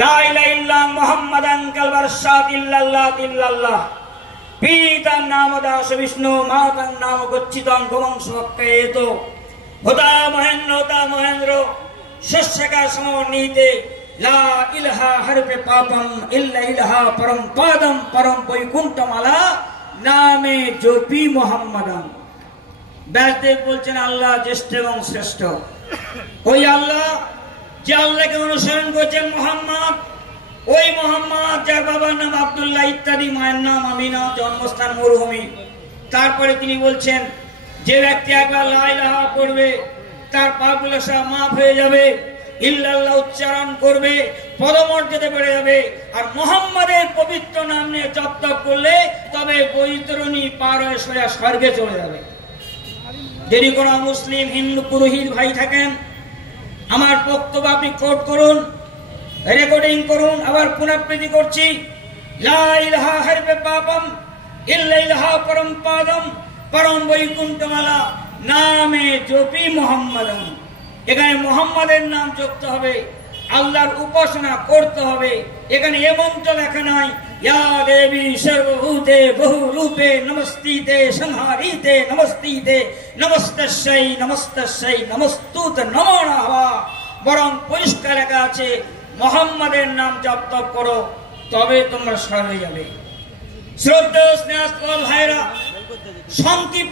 লা ইলাহা ইল্লাল্লাহ মুহাম্মাদান কালবার শাত ইল্লাল্লাহ পিতার নাম দাস বিষ্ণু মাতার নাম গচ্ছিতং গোবংশকেত হোতা মহেন্দ্র শস্যকা সমন্বিতে লা ইলাহা হরপে পাপম ইল্লা ইলাহা পরম পাদম পরম বৈকুণ্ঠমালা নামে জপি মুহাম্মাদান। ব্যাসদেব বলছেন আল্লাহ জ্যেষ্ঠ এবং শ্রেষ্ঠ। ওই আল্লাহ যে আল্লাহকে অনুসরণ করছেন মোহাম্মদ, ওই মোহাম্মদ যার বাবার নাম আব্দুল্লাহ ইত্যাদি, মায়ের নাম আমিনা, জন্মস্থান মরুভূমি। তারপরে তিনি বলছেন যে ব্যক্তি একবার লা ইলাহা পড়বে তার পাপগুলো সব মাফ হয়ে যাবে, ইল্লাল্লাহ উচ্চারণ করবে পদমর্যাদা বেড়ে যাবে, আর মোহাম্মদের পবিত্র নাম নিয়ে জপ তপ করলে তবে বৈতরণী পার হয়ে সোজা স্বর্গে চলে যাবে। যদি কোনো মুসলিম হিন্দু পুরোহিত ভাই থাকেন, আমার বক্তব্য আপনি কোট করুন, রেকর্ডিং করুন, আবার পুনরাবৃত্তি করছি। লা ইলাহা হরপে পাপম ইল্লা ইলাহা পরম পাদম পরম বৈকুণ্ঠমালা নামে জপি মুহাম্মাদান। এখানে মোহাম্মদের নাম জপতে হবে, আল্লাহর উপাসনা করতে হবে। এখানে এ মন্ত্র লেখা নাই ইয়া দেবী সর্বভূতে বহু রূপে নমস্তিতে সংহারিতে নমস্তিতে নমস্তস্যৈ নমস্তস্যৈ নমস্তুতে নমো নমঃ। বরং পরিষ্কার লেখা আছে মোহাম্মদের নাম জপ তপ করো, তবে তোমরা স্বর্গে যাবে। শ্রদ্ধেয় স্নেহাস্পদ ভাইরা, শান্তি